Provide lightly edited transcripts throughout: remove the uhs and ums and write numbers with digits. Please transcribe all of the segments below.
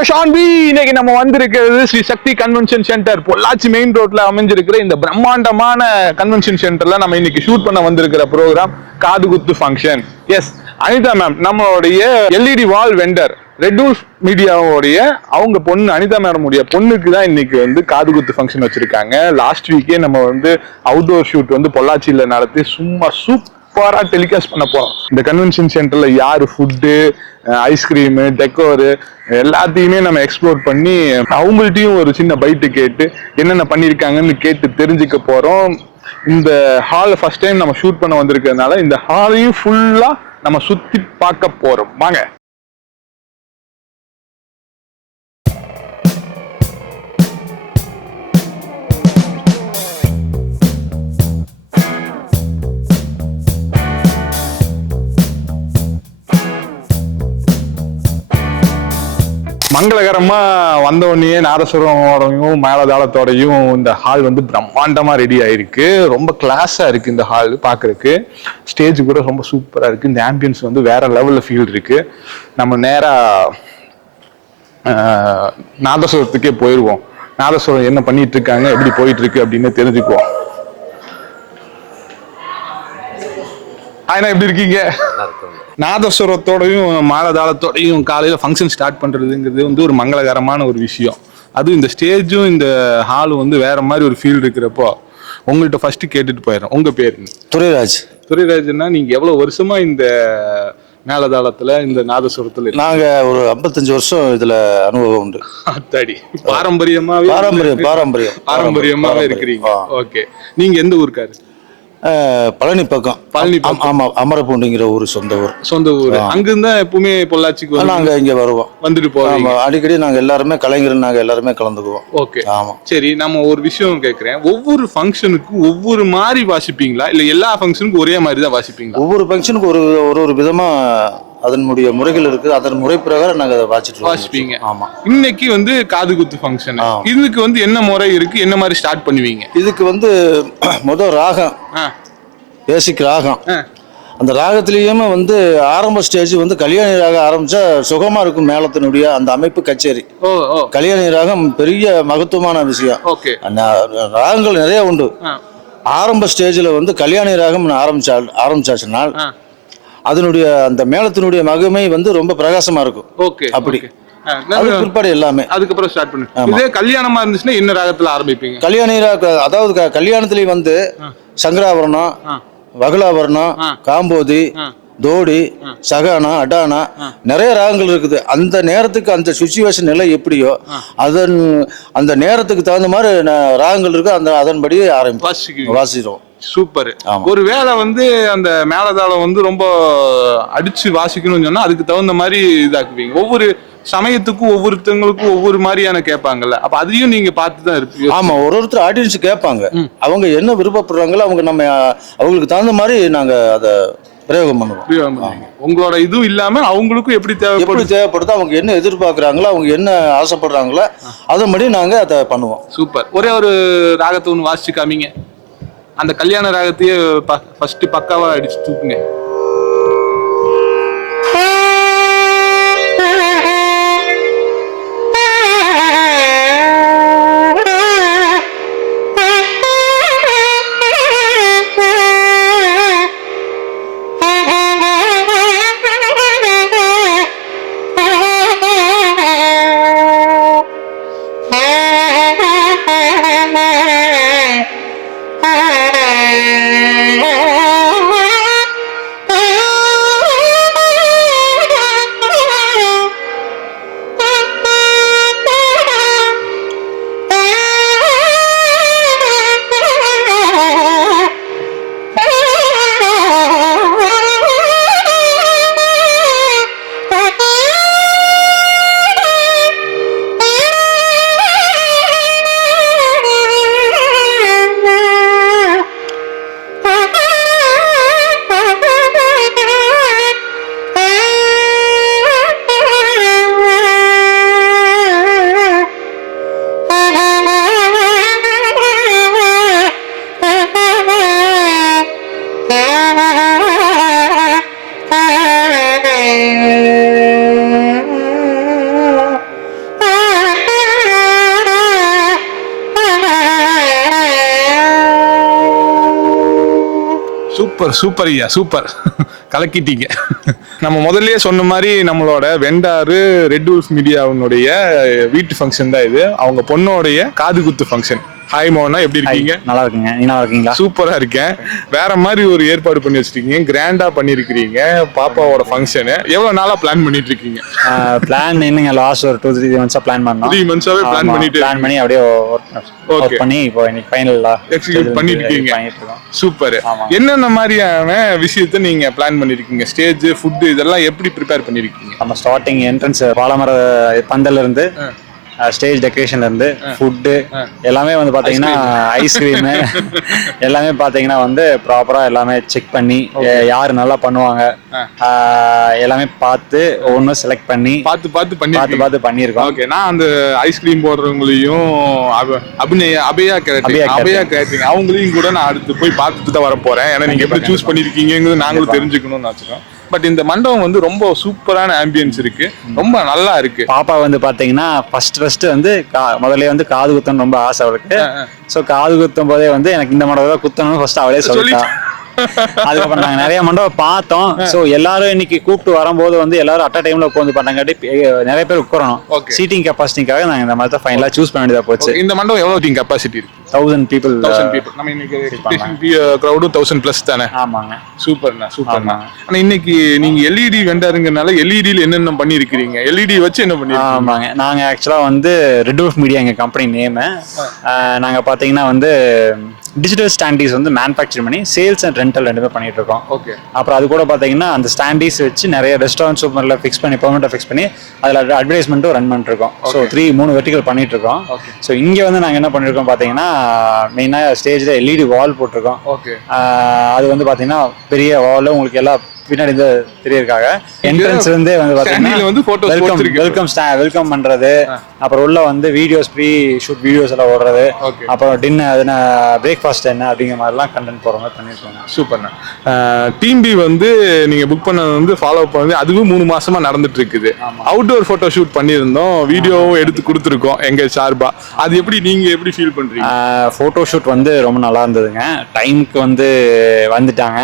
நம்ம Shawn B. இன்னைக்கு நம்ம வந்திருக்கிறது ஸ்ரீ சக்தி கன்வென்ஷன் சென்டர், பொள்ளாச்சி மெயின் ரோட்ல அமைஞ்சிருக்கிற இந்த பிரம்மாண்டமான கன்வென்ஷன் சென்டர்ல நம்ம இன்னைக்கு ஷூட் பண்ண வந்திருக்கிற ப்ரோக்ராம் காதுகுத்து ஃபங்க்ஷன். எஸ், அனிதா மேம் நம்மளுடைய எல்இடி வால் வெண்டர் ரெட்டூஸ் மீடியாவுடைய அவங்க பொண்ணு அனிதா மேடமுடைய பொண்ணுக்கு தான் இன்னைக்கு வந்து காதுகுத்து ஃபங்க்ஷன் வச்சிருக்காங்க. லாஸ்ட் வீக்கே நம்ம வந்து அவுட்டோர் ஷூட் வந்து பொள்ளாச்சியில நடத்தி சும்மா சூப்பரா டெலிகாஸ்ட் பண்ண போறோம். இந்த கன்வென்ஷன் சென்டர்ல யாரு ஃபுட்டு, ஐஸ்கிரீமு, டெக்கோரு எல்லாத்தையுமே நம்ம எக்ஸ்ப்ளோர் பண்ணி அவங்கள்ட்டையும் ஒரு சின்ன பைட்டு கேட்டு என்னென்ன பண்ணியிருக்காங்கன்னு கேட்டு தெரிஞ்சுக்க போறோம். இந்த ஹால் ஃபர்ஸ்ட் டைம் நம்ம ஷூட் பண்ண வந்திருக்கிறதுனால இந்த ஹாலையும் ஃபுல்லா நம்ம சுத்தி பார்க்க போறோம். வாங்க. மங்களகரமா வந்தோடனே நாதஸ்வரமோடையும் மேலதாளத்தோடையும் இந்த ஹால் வந்து பிரம்மாண்டமா ரெடி ஆயிருக்கு. ரொம்ப கிளாஸா இருக்கு இந்த ஹால் பாக்குறதுக்கு. ஸ்டேஜ் கூட ரொம்ப சூப்பரா இருக்கு. இந்த ஆம்பியன்ஸ் வந்து வேற லெவல்ல ஃபீல் இருக்கு. நம்ம நேரா நாதஸ்வரத்துக்கே போயிடுவோம். நாதஸ்வரம் என்ன பண்ணிட்டு இருக்காங்க, எப்படி போயிட்டு இருக்கு அப்படின்னு தெரிஞ்சுக்குவோம். ஆனா எப்படி இருக்கீங்க? நாதஸ்வரத்தோடையும் மாலதாளத்தோடையும் காலையில ஃபங்க்ஷன் ஸ்டார்ட் பண்றதுங்கிறது வந்து ஒரு மங்களகரமான ஒரு விஷயம். அதுவும் இந்த ஸ்டேஜும் இந்த ஹாலும் வந்து வேற மாதிரி ஒரு ஃபீல் இருக்கிறப்போ உங்கள்கிட்ட ஃபர்ஸ்ட் கேட்டுட்டு போயிடும். உங்க பேரு? துரைராஜ். துரைராஜ்னா நீங்க எவ்வளவு வருஷமா இந்த மேலதாளத்துல இந்த நாதஸ்வரத்துல? நாங்க ஒரு 55 வருஷம் இதுல அனுபவம் உண்டு. அத்தாடி, பாரம்பரியமாவே பாரம்பரியமாவே இருக்கிறீங்க. ஓகே, நீங்க எந்த ஊருக்காரு? பழனி பக்கம். பழனி. ஆமா, அமரப்பூண்டிங்கிற ஊர் சொந்த ஊர். அங்கிருந்தா எப்பவுமே பொள்ளாச்சிக்கு நாங்க இங்க வருவோம், வந்துட்டு போவோம். அடிக்கடி நாங்க எல்லாருமே கலைஞர், நாங்க எல்லாருமே கலந்துக்குவோம். ஓகே, ஆமா. சரி, நம்ம ஒரு விஷயம் கேட்கிறேன். ஒவ்வொரு ஃபங்க்ஷனுக்கும் ஒவ்வொரு மாதிரி வாசிப்பீங்களா, இல்ல எல்லா ஃபங்க்ஷனுக்கும் ஒரே மாதிரி தான் வாசிப்பீங்களா? ஒவ்வொரு ஃபங்க்ஷனுக்கு ஒரு விதமா அதனுடைய முறைகள் இருக்கு. அதன் முறை பிரகாரம் நாங்க அதை வாசிப்பீங்க. ஆமா. இன்னைக்கு வந்து காதுகுத்து ஃபங்க்ஷன், இதுக்கு வந்து என்ன முறை இருக்கு, என்ன மாதிரி ஸ்டார்ட் பண்ணுவீங்க? இதுக்கு வந்து முதல் ராகம், பேசிக் ராகம். அந்த ராகத்திலேயுமே வந்து ஆரம்ப ஸ்டேஜ் வந்து கல்யாணி ராகம் ஆரம்பிச்சா சுகமா இருக்கும். மேளத்தினுடைய அந்த அமைப்பு கச்சேரி. கல்யாணி ராகம் பெரிய மகத்துவமான விஷயம். ராகங்கள் நிறைய உண்டு. ஆரம்ப ஸ்டேஜ்ல வந்து கல்யாணி ராகம் ஆரம்பிச்சாச்சுனால் அதனுடைய அந்த மேளத்தினுடைய மகிமை வந்து ரொம்ப பிரகாசமா இருக்கும். அப்படி பிற்பாடு எல்லாமே அதுக்கப்புறம் ஸ்டார்ட் பண்ணுங்க. இதே கல்யாணமா இருந்துச்சுன்னா என்ன ராகத்துல ஆரம்பிப்பீங்க? கல்யாணி அதாவது கல்யாணத்திலேயே வந்து சங்கராபரணம், வகுலாபரணம், காம்போதி, தோடி, சகானா, அடானா, நிறைய ராகங்கள் இருக்குது. அந்த நேரத்துக்கு அந்த சுச்சுவேஷன் நிலை எப்படியோ அந்த நேரத்துக்கு தகுந்த மாதிரி ராகங்கள் இருக்கு. அதன்படி வாசிக்கிறோம். சூப்பர். ஒரு வேளை வந்து அந்த மேலதாளம் வந்து ரொம்ப அடிச்சு வாசிக்கணும்னு சொன்னா அதுக்கு தகுந்த மாதிரி இதாக்குவீங்க. ஒவ்வொரு சமயத்துக்கும் ஒவ்வொருத்தவங்களுக்கும் ஒவ்வொரு மாதிரியான கேட்பாங்கல்ல, அப்ப அதையும் நீங்க பார்த்துதான் இருப்பீங்க. ஆமா, ஒருத்தர் ஆடியன்ஸ் கேட்பாங்க. அவங்க என்ன விருப்பப்படுறாங்களோ அவங்களுக்கு தகுந்த மாதிரி நாங்க அதை பிரயோகம் பண்ணுவோம். உங்களோட இதுவும் இல்லாம அவங்களுக்கும் எப்படி தேவைப்படுதோ, அவங்க என்ன எதிர்பார்க்கறாங்களோ, அவங்க என்ன ஆசைப்படுறாங்களோ அதன்படி நாங்க அதை பண்ணுவோம். சூப்பர். ஒரே ஒரு ராகத்தை ஒன்று வாசிச்சு காமிங்க. அந்த கல்யாண ராகத்தையே ஃபர்ஸ்ட் பக்காவா அடிச்சு தூக்குங்க. சூப்பர் ஐயா, சூப்பர். கலக்கிட்டீங்க. நம்ம முதல்லயே சொன்ன மாதிரி நம்மளோட வெண்டாரு ரெட் உல்ஃப் மீடியாவுடைய வீட்டு ஃபங்க்ஷன் தான் இது. அவங்க பொண்ணோடைய காது குத்து ஃபங்க்ஷன். ஹாய் மோகனா, எப்படி இருக்கீங்க? நல்லா இருக்குங்க. நீ நல்லா இருக்கீங்களா? சூப்பரா இருக்கேன். வேற மாதிரி ஒரு ஏற்பாடு பண்ணி வச்சிருக்கீங்க, கிராண்டா பண்ணிருக்கீங்க பாப்பாவோட ஃபங்க்ஷன். எவ்வளவு நாளா பிளான் பண்ணிட்டு இருக்கீங்க? பிளான் என்னங்க, லாஸ்ட் ஒரு 2-3 மந்த்ஸா பிளான் பண்ணோம். 3 மந்த்ஸாவே பிளான் பண்ணி அப்படியே ஒர்க் பண்ணி இப்போ இன்னைக்கு ஃபைனலா எக்ஸிக்யூட் பண்ணிட்டு இருக்கீங்க. சூப்பர். என்னென்ன மாதிரியான விஷயத்தை நீங்க பிளான் பண்ணிருக்கீங்க? ஸ்டேஜ், ஃபுட் இதெல்லாம் எப்படி ப்ரிப்பேர் பண்ணிருக்கீங்க? நம்ம ஸ்டார்டிங் என்ட்ரன்ஸ் பாலமர பந்தல்ல இருந்து ஸ்டேஜ் டெக்கரேஷன்ல இருந்து ஃபுட்டு எல்லாமே வந்து பாத்தீங்கன்னா ஐஸ்கிரீம் எல்லாமே பாத்தீங்கன்னா வந்து ப்ராப்பரா எல்லாமே செக் பண்ணி யாரு நல்லா பண்ணுவாங்க எல்லாமே பார்த்து ஒவ்வொன்றும் செலக்ட் பண்ணி பார்த்து பண்ணியிருக்கோம். ஓகே, நான் அந்த ஐஸ்கிரீம் போடுறவங்களையும் அபயா கேட்டரிங் அவங்களையும் கூட நான் அடுத்து போய் பார்த்துட்டு தான் வர போறேன். ஏன்னா நீங்க எப்படி சூஸ் பண்ணிருக்கீங்கிறது நாங்களும் தெரிஞ்சுக்கணும்னு வச்சுக்கோம். பட் இந்த மண்டபம் வந்து ரொம்ப சூப்பரான ஆம்பியன்ஸ் இருக்கு, ரொம்ப நல்லா இருக்கு. பாப்பா வந்து பாத்தீங்கன்னா ஃபர்ஸ்ட் வந்து முதல்ல வந்து காது குத்தணும் ரொம்ப ஆசை அவளுக்கு. சோ காது குத்தும் போதே வந்து எனக்கு இந்த மண்டபம் தான் குத்தணும்னு ஃபர்ஸ்ட் அவளே சொல்லிட்டா. அதுக்கப்புறம் நாங்க நிறைய மண்டபம் பார்த்தோம். சோ எல்லாரும் இன்னைக்கு கூப்பிட்டு வரும்போது வந்து எல்லாரும் அட் டைம்ல உட்காந்து பண்ணாங்காட்டி நிறைய பேர் உட்காரணும். சீட்டிங் கெப்பாசிட்டிக்காக நாங்க இந்த மாதிரி தான் ஃபைனலா சூஸ் பண்ண வேண்டியதா போச்சு. இந்த மண்டபம் எவ்வளவு சீட்டிங் கெப்பாசிட்டி இருக்கு? 1000 people. நம்ம இன்னைக்கு எக்ஸ்பெக்டேஷன் கிரவுடும் 1000 பிளஸ் தானே? ஆமாங்க. சூப்பர்ண்ணா. ஆனா இன்னைக்கு நீங்க எல்இடி வெண்டருங்கனால எல்இடில என்னென்ன பண்ணிருக்கீங்க? எல்இடி வச்சு என்ன பண்ணிருக்கீங்க? ஆமாங்க, நாங்க ஆக்சுவலா வந்து ரெட் உல்ஃப் மீடியா எங்க கம்பெனி நேம். நாங்க பாத்தீங்கன்னா வந்து டிஜிட்டல் ஸ்டாண்டீஸ் வந்து மேனுஃபேக்சர் பண்ணி சேல்ஸ் அண்ட் ரெண்டல் ரெண்டுமே பண்ணிட்டு இருக்கோம். ஓகே. அப்புறம் அது கூட பாத்தீங்கன்னா அந்த ஸ்டாண்டீஸ் வச்சு நிறைய ரெஸ்டாரண்ட் சூப்பர்ல ஃபிக்ஸ் பண்ணி பெர்மனெண்டா ஃபிக்ஸ் பண்ணி அதுல அட்வர்டைஸ்மெண்ட்டும் ரன் பண்ணிட்டு இருக்கோம். ஸோ 3 வெர்டிகல் பண்ணிட்டு இருக்கோம். ஸோ இங்க வந்து நாங்க என்ன பண்ணிருக்கோம் பாத்தீங்கன்னா மெயினா ஸ்டேஜ்ல எல்இடி வால் போட்டிருக்கோம். ஓகே. அது வந்து பாத்தீங்கன்னா பெரிய வால் உங்களுக்கு எல்லாம் பின்னாடி இந்த தெரியறதுக்காக என்ட்ரன்ஸ் இருந்தே வந்து பாத்தீங்கன்னா வெல்கம் பண்றது, அப்புறம் உள்ள வந்து வீடியோஸ் ப்ரீ ஷூட் வீடியோஸ் எல்லாம் ஓடுறது, அப்புறம் டின்னர் பிரேக்ஃபாஸ்ட் என்ன அப்படிங்கிற மாதிரிலாம் கண்டென்ட் போற மாதிரி பண்ணிருக்காங்க. சூப்பர்ண்ணா. டீம் பி வந்து நீங்க புக் பண்ணது வந்து ஃபாலோ பண்ணி அதுவும் 3 மாசமா நடந்துட்டு இருக்குது. அவுட்டோர் போட்டோ ஷூட் பண்ணியிருந்தோம், வீடியோவும் எடுத்து கொடுத்துருக்கோம் எங்க சார்பா. அது எப்படி நீங்க எப்படி ஃபீல் பண்றீங்க? போட்டோ ஷூட் வந்து ரொம்ப நல்லா இருந்ததுங்க. டைமுக்கு வந்து வந்துட்டாங்க.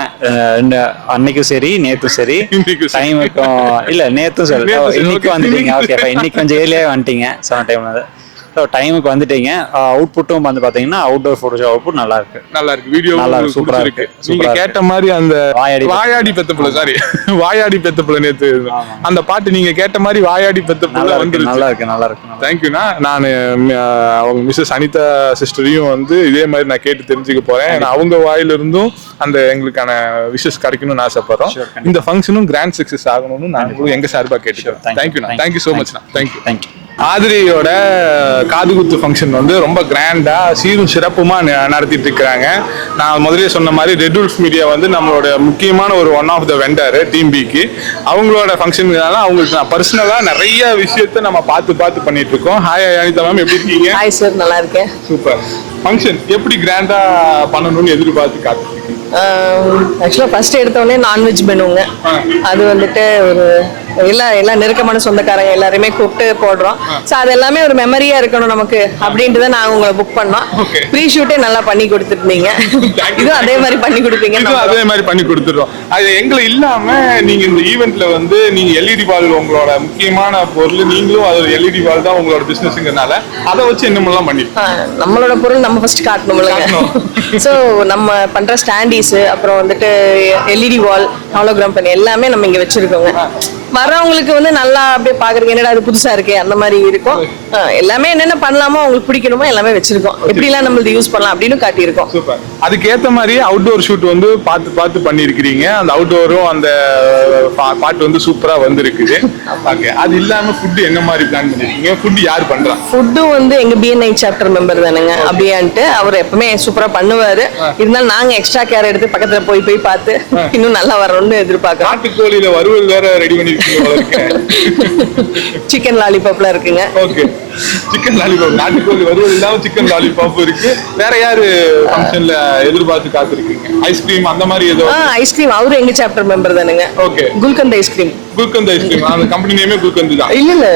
அன்னைக்கும் சரி நேத்தும் சரி டைமுக்கும் இல்ல நேத்தும் சரி இன்னைக்கு வந்துட்டீங்க. ஓகே, இன்னைக்கு கொஞ்சம் ஏர்லியா வந்துட்டீங்க. சொன்ன டைம்ல டைமுக்கு வந்துட்டீங்க. அவுட்புட்டும் வந்து பாத்தீங்கன்னா அவுட்டோர் போட்டோ அவுட்புட் நல்லா இருக்கு. வீடியோ நல்லா சூப்பரா இருக்கு. நீங்க கேட்ட மாதிரி அந்த வாயாடி பெத்த புள்ள நேத்து அந்த பாட்டு நீங்க கேட்ட மாதிரி வாயாடி பெத்த புள்ள வந்து நல்லா இருக்கு. தேங்க்யூண்ணா. நான் அவங்க மிஸ்ஸஸ் அனிதா சிஸ்டரையும் வந்து இதே மாதிரி நான் கேட்டு தெரிஞ்சுக்க போறேன். அவங்க வாயில இருந்தும் அந்த எங்களுக்கான விஷஸ் கிடைக்கணும்னு ஆசைப்படுறோம். இந்த ஃபங்க்ஷனும் கிராண்ட் சக்சஸ் ஆகணும்னு நாங்களும் எங்க சார்பா கேட்டுக்கிறோம். தேங்க்யூண்ணா. தேங்க்யூ சோ மச்ண்ணா. தேங்க்யூ. ஆதிரியோட காதுகுத்து ஃபங்க்ஷன் வந்து ரொம்ப கிராண்டா சீரும் சிறப்புமா நடத்திட்டு இருக்கிறாங்க. நான் முதலே சொன்ன மாதிரி ரெட் உல்ஃப் மீடியா வந்து நம்மளோட முக்கியமான ஒரு one of the vendor team pick. அவங்களோட ஃபங்க்ஷனுனால அவங்களுக்கு நான் பர்சனலா நிறைய விஷயத்த நம்ம பார்த்து பண்ணிட்டு இருக்கோம். ஹாய் அனிதா மேம், எப்படி இருக்கீங்க? ஹாய் சார், நல்லா இருக்கேன். சூப்பர். ஃபங்க்ஷன் எப்படி கிராண்டா பண்ணணும்னு எதிர்பார்த்து காத்துருக்கீங்க? ஆக்சுவலாக ஃபர்ஸ்ட் எடுத்தோடனே நான்வெஜ் மெனுங்க. அது வந்துட்டு ஒரு எல்லாம் நெருக்கமான சொந்தக்காரங்க எல்லாருமே கூப்பிட்டு போடுறோம். ஸோ அது எல்லாமே ஒரு மெமரியா இருக்கணும் நமக்கு அப்படின்ட்டு தான் நாங்கள் உங்களை புக் பண்ணோம். ப்ரீ ஷூட்டே நல்லா பண்ணி கொடுத்துருந்தீங்க. இதுவும் அதே மாதிரி பண்ணி கொடுப்பீங்க. அதே மாதிரி பண்ணி கொடுத்துருவோம். அது எங்களை இல்லாம நீங்க இந்த ஈவெண்ட்ல வந்து நீங்க எல்இடி வால் உங்களோட முக்கியமான பொருள், நீங்களும் அது எல்இடி வால் தான் உங்களோட பிசினஸ்ங்கிறதுனால அதை வச்சு என்னமெல்லாம் பண்ணி நம்மளோட பொருள் நம்ம ஃபர்ஸ்ட் காட்டணும். ஸோ நம்ம பண்ற ஸ்டாண்டீஸ், அப்புறம் வந்துட்டு எல்இடி வால், ஹாலோகிராம் பண்ணி எல்லாமே நம்ம இங்க வச்சிருக்கோங்க. வரவங்களுக்கு வந்து நல்லா அப்படியே பாக்குறதுக்கு என்னடா அது புதுசா இருக்கு அந்த மாதிரி இருக்கும். எல்லாமே என்னென்ன பண்ணலாமோ அவங்களுக்கு பிடிக்கணுமோ எல்லாமே வச்சிருக்கோம். எப்படிலாம் நம்மளுக்கு யூஸ் பண்ணலாம் அப்படின்னு காட்டியிருக்கோம். சூப்பர். அதுக்கு ஏத்த மாதிரி அவுட்டோர் ஷூட் வந்து பார்த்து பண்ணிருக்கீங்க. அந்த அவுட்டோரும் அந்த பாட்டு வந்து சூப்பரா வந்திருக்குது. ஓகே. அது இல்லாம ஃபுட் என்ன மாதிரி பிளான் பண்ணிருக்கீங்க? ஃபுட் யார் பண்றா? ஃபுட் வந்து எங்க பிஎன்ஐ சாப்டர் மெம்பர் தானுங்க அப்படியான்ட்டு. அவர் எப்பவுமே சூப்பரா பண்ணுவாரு. இருந்தாலும் நாங்க எக்ஸ்ட்ரா கேர் எடுத்து பக்கத்துல போய் பார்த்து இன்னும் நல்லா வரணும்னு எதிர்பார்க்கிறோம். நாட்டுக்கோழியில வறுவல் வேற ரெடி பண்ணி சிக்கன் லாலிபாப்லாம் இருக்குங்க. ஓகே. சிக்கன் லாலிபாப், நாட்டுக்கோழி வறுவல் இல்லாம சிக்கன் லாலிபாப் இருக்கு. வேற யாரு ஃபங்க்ஷன்ல எதிர்பார்த்து காத்திருக்கீங்க? ஐஸ்கிரீம் அந்த மாதிரி ஏதோ? ஐஸ்கிரீம் அவரு எங்க சாப்டர் மெம்பர் தானுங்க. Okay. Gulkand ice cream. Gulkand ice cream, அந்த கம்பெனி நேமே குல்கந்த் தான். இல்ல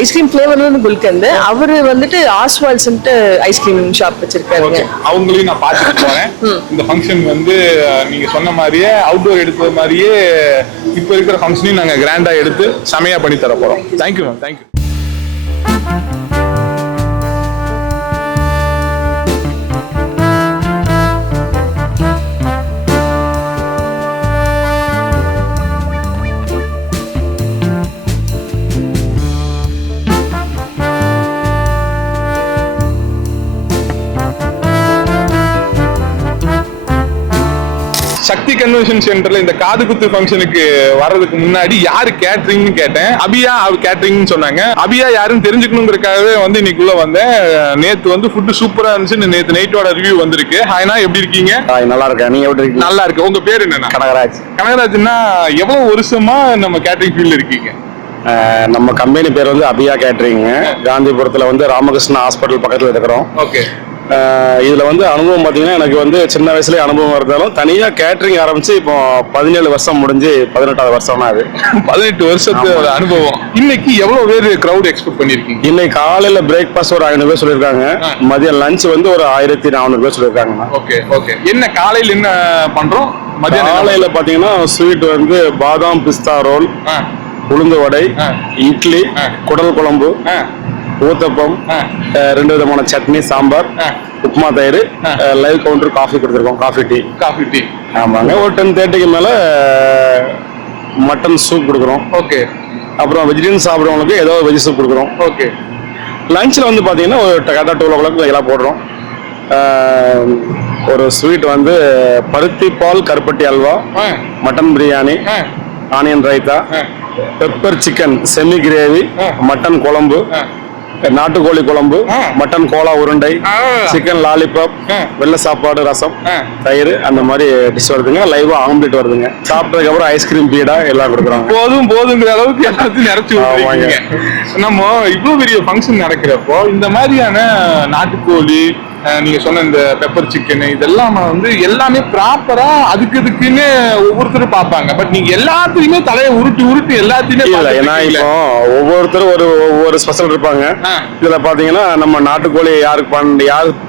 ஐஸ்கிரீம் ஃபிளேவர் வந்து குல்கந்த். அவரு வந்துட்டு ஆஸ்வால்ஸ்ன்ட்டு ஐஸ்கிரீம் ஷாப் வச்சிருக்காருங்க. அவங்களையும் நான் பார்த்துட்டு போறேன். இந்த ஃபங்க்ஷன் வந்து நீங்க சொன்ன மாதிரியே அவுட்டோர் எடுத்தது மாதிரியே இப்ப இருக்கிற ஃபங்க்ஷனையும் நாங்க கிராண்டா எடுத்து செமையா பண்ணி தர போறோம். Thank you ma'am, thank you. Sakthi convention சென்டர்ல இந்த காது குத்து ஃபங்க்ஷனுக்கு வர்றதுக்கு முன்னாடி யாரு கேட்டரிங்னு கேட்டேன். அபியா கேட்டரிங்னு சொன்னாங்க. அபியா யாருன்னு தெரிஞ்சுக்கணுங்கிறதுக்காகவே வந்து இன்னைக்குள்ள வந்தேன். நேத்து வந்து ஃபுட் சூப்பரா இருந்துச்சு. நேத்து நைட்டோட ரிவ்யூ வந்திருக்கு. ஹாய்னா, எப்படி இருக்கீங்க? நல்லா இருக்கேன். நீங்க எப்படி இருக்கீங்க? நல்லா இருக்கு. உங்க பேர் என்ன? கனகராஜ். கனகராஜ்னா எவ்வளவு வருஷமா நம்ம கேட்டரிங் ஃபீல்ட்ல இருக்கீங்க? நம்ம கம்பெனி பேர் வந்து அபியா கேட்டரிங். காந்திபுரத்துல வந்து ராமகிருஷ்ணா ஹாஸ்பிட்டல் பக்கத்துல இருக்கிறோம். ஓகே. இதுல வந்து அனுபவம் பாத்தீங்கன்னா எனக்கு வந்து சின்ன வயசுலயே அனுபவம் இருந்தாலும் தனியா கேட்டரிங் ஆரம்பிச்சு இப்போ 17 வருஷம் முடிஞ்சு 18வது வருஷம் தான் அது. 18 வருஷத்தோட அனுபவம். இன்னைக்கு எவ்வளவு பேர் கிரௌட் எக்ஸ்பெக்ட் பண்ணிருக்கீங்க? இன்னைக்கு காலையில பிரேக்ஃபாஸ்ட் ஒரு 500 பேர் சொல்லியிருக்காங்க. மதியம் லஞ்ச் வந்து ஒரு 1400 பேர் சொல்லியிருக்காங்க. Okay okay. என்ன காலையில என்ன பண்றோம்? மதியம் காலையில பாத்தீங்கன்னா ஸ்வீட் வந்து பாதாம் பிஸ்தா ரோல், உளுந்து வடை, இட்லி, குடல் குழம்பு, ஊத்தப்பம், 2 விதமான சட்னி, சாம்பார், உப்புமா, தயிர், லைவ் கவுண்டர் காஃபி கொடுத்துருக்கோம். Coffee tea. ஆமாங்க. ஒரு 10:30க்கு மேல மட்டன் சூப் கொடுக்குறோம். ஓகே. அப்புறம் வெஜிடேரியன் சாப்பிட்றவங்களுக்கு ஏதோ வெஜ் சூப் கொடுக்குறோம். ஓகே. லஞ்சில் வந்து பார்த்தீங்கன்னா ஒரு கரெக்டாக 12 எல்லாம் போடுறோம். ஒரு ஸ்வீட் வந்து பருத்தி பால் கருப்பட்டி halwa, mutton biryani, onion raita, pepper chicken semi gravy, mutton குழம்பு, நாட்டுக்கோழி குழம்பு, மட்டன் கோலா உருண்டை, சிக்கன் லாலிபாப், வெள்ளை சாப்பாடு, ரசம், தயிர், அந்த மாதிரி டிஷ் வருதுங்க. லைவா ஆம்லெட் வருதுங்க. சாப்பிட்டதுக்கு அப்புறம் ஐஸ்கிரீம் பீடா எல்லாம் கொடுக்குறாங்க. போதுங்கிற அளவுக்கு எல்லாத்தையும் நிறைச்சு விட்டுருக்கீங்க. நம்ம இவ்வளவு பெரிய ஃபங்க்ஷன் நடக்கிறப்போ இந்த மாதிரியான நாட்டுக்கோழி, நீங்க சொன்ன இந்த பெப்பர் சிக்கன், இதெல்லாம் வந்து எல்லாமே ப்ராப்பரா அதுக்குன்னு ஒவ்வொருத்தரும் பார்ப்பாங்க. பட் நீங்க எல்லாத்தையுமே தலையை உருட்டி எல்லாத்தையுமே இல்ல. ஏன்னா இப்போ ஒவ்வொருத்தரும் ஒவ்வொரு ஸ்பெஷல் இருப்பாங்க. இதுல பாத்தீங்கன்னா நம்ம நாட்டுக்கோழி யாரு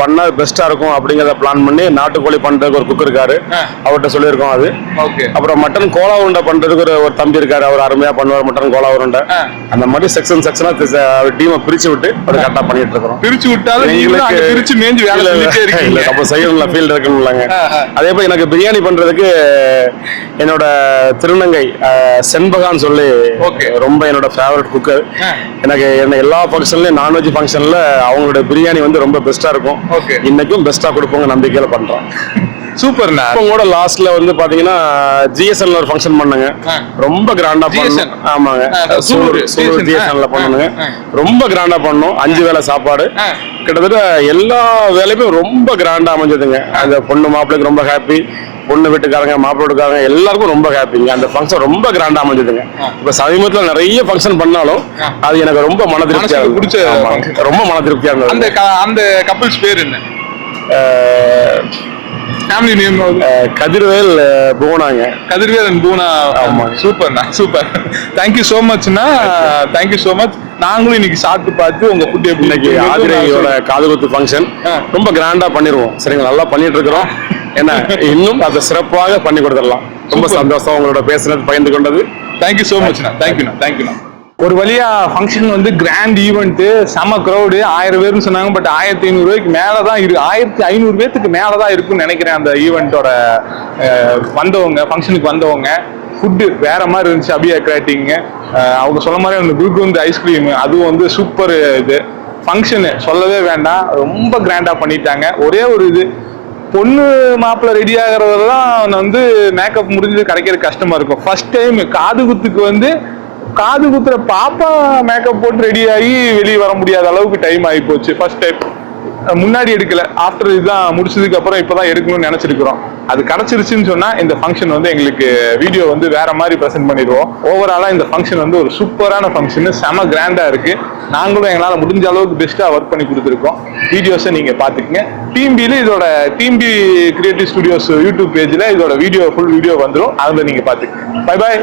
பண்ணா பெஸ்டா இருக்கும் அப்படிங்கறத பிளான் பண்ணி நாட்டுக்கோழி பண்றதுக்கு ஒரு குக் இருக்காரு, அவர்கிட்ட சொல்லியிருக்கோம். அது அப்புறம் மட்டன் கோலா உருண்டை பண்றதுக்கு ஒரு தம்பி இருக்காரு, அவர் அருமையா பண்ணுவார் மட்டன் கோலா உருண்டை. அந்த மாதிரி செக்ஷனா டீமை பிரிச்சு விட்டு ஒரு கரெக்டா பண்ணிட்டு இருக்கோம். பிரிச்சு விட்டாலும் பிரிச்சு மேஞ்சு அதே போல எனக்கு பிரியாணி பண்றதுக்கு என்னோட திருநங்கை செண்பகான்னு சொல்லி ரொம்ப என்னோட ஃபேவரட் குக்கர். எனக்கு எல்லா ஃபங்க்ஷன்லயும் நான்வெஜ் ஃபங்க்ஷன்ல அவங்களோட பிரியாணி வந்து ரொம்ப பெஸ்டா இருக்கும். இன்னைக்கும் பெஸ்டா கொடுப்போங்க நம்பிக்கையில பண்றோம். சூப்பர்ண்ணா. கூட லாஸ்ட்ல வந்து பாத்தீங்கன்னா ஜிஎஸ்எல்ல ஒரு ஃபங்க்ஷன் பண்ணாங்க. ரொம்ப கிராண்டா பண்ணோம். ஆமாங்க, ஜிஎஸ்எல்ல பண்ணாங்க. ரொம்ப கிராண்டா பண்ணோம். 5 வேளை சாப்பாடு. கிட்டத்தட்ட எல்லா வேலையுமே ரொம்ப கிராண்டா அமைஞ்சதுங்க. அந்த பொண்ணு மாப்பிள்ளைக்கு ரொம்ப ஹாப்பி, பொண்ணு வீட்டுக்காரங்க மாப்பிள்ளை வீட்டுக்காரங்க எல்லாருக்கும் ரொம்ப ஹாப்பிங்க. அந்த ஃபங்க்ஷன் ரொம்ப கிராண்டா அமைஞ்சதுங்க. இப்ப சமீபத்துல நிறைய ஃபங்க்ஷன் பண்ணாலும் அது எனக்கு ரொம்ப மன திருப்தியா இருந்துச்சு. ரொம்ப மன திருப்தியா இருந்தது. அந்த கப்பிள்ஸ் பேர் என்ன? ஃபேமிலி நேம் கதிர்வேல் புவனாங்க. கதிர்வேல் அண்ட் புவனா. ஆமா, சூப்பர்ண்ணா, சூப்பர். தேங்க்யூ சோ மச்ண்ணா, தேங்க்யூ சோ மச். நாங்களும் இன்னைக்கு சாப்பிட்டு பார்த்து உங்க ஃபுட் எப்படி இன்னைக்கு ஆதிரையோட காதுகுத்து ஃபங்க்ஷன் ரொம்ப கிராண்டா பண்ணிடுவோம். சரிங்க, நல்லா பண்ணிட்டு இருக்கிறோம். ஏன்னா இன்னும் அதை சிறப்பாக பண்ணி கொடுத்துடலாம். ரொம்ப சந்தோஷம் உங்களோட பேசுனது, பகிர்ந்து கொண்டது. தேங்க்யூ சோ மச்ண்ணா. தேங்க்யூண்ணா. ஒரு வழியா ஃபங்க்ஷன் வந்து கிராண்ட் ஈவெண்ட், செம க்ரௌடு. 1000 பேர்னு சொன்னாங்க. பட் 1500 ரூபாய்க்கு மேலதான் இருக்கு. 1500 பேர்த்துக்கு மேலதான் இருக்குன்னு நினைக்கிறேன். அந்த ஈவெண்ட்டோட வந்தவங்க, ஃபங்க்ஷனுக்கு வந்தவங்க. ஃபுட்டு வேற மாதிரி இருந்துச்சு. அபியா கிராட்டிங்க அவங்க சொன்ன மாதிரி அந்த குல்கந்த் ஐஸ்கிரீம், அதுவும் வந்து சூப்பர். இது ஃபங்க்ஷனு சொல்லவே வேண்டாம், ரொம்ப கிராண்டா பண்ணிட்டாங்க. ஒரே ஒரு இது, பொண்ணு மாப்பிள்ளை ரெடி ஆகிறதெல்லாம் வந்து மேக்கப் முடிஞ்சது கிடைக்கிறது கஷ்டமா இருக்கும். ஃபர்ஸ்ட் டைம் காது குத்துக்கு வந்து காது குத்துற பாப்பா மேக்கப் போட்டு ரெடி ஆகி வெளியே வர முடியாத அளவுக்கு டைம் ஆகி போச்சு. ஃபர்ஸ்ட் டைம் முன்னாடி எடுக்கல, ஆஃப்டர் இதுதான் முடிச்சதுக்கு அப்புறம் இப்பதான் எடுக்கணும்னு நினைச்சிருக்கிறோம். அது கிடைச்சிருச்சுன்னு சொன்னா இந்த ஃபங்க்ஷன் வந்து எங்களுக்கு வீடியோ வந்து வேற மாதிரி ப்ரெசென்ட் பண்ணிடுவோம். ஓவராலா இந்த ஃபங்க்ஷன் வந்து ஒரு சூப்பரான ஃபங்க்ஷன், செம கிராண்டா இருக்கு. நாங்களும் எங்களால முடிஞ்ச அளவுக்கு பெஸ்டா ஒர்க் பண்ணி கொடுத்துருக்கோம். வீடியோஸை நீங்க பாத்துக்கங்க. Team B creative studios YouTube பேஜ்ல இதோட ஃபுல் வீடியோ வந்துடும். அதில் நீங்க பாத்துக்கங்க. Bye bye.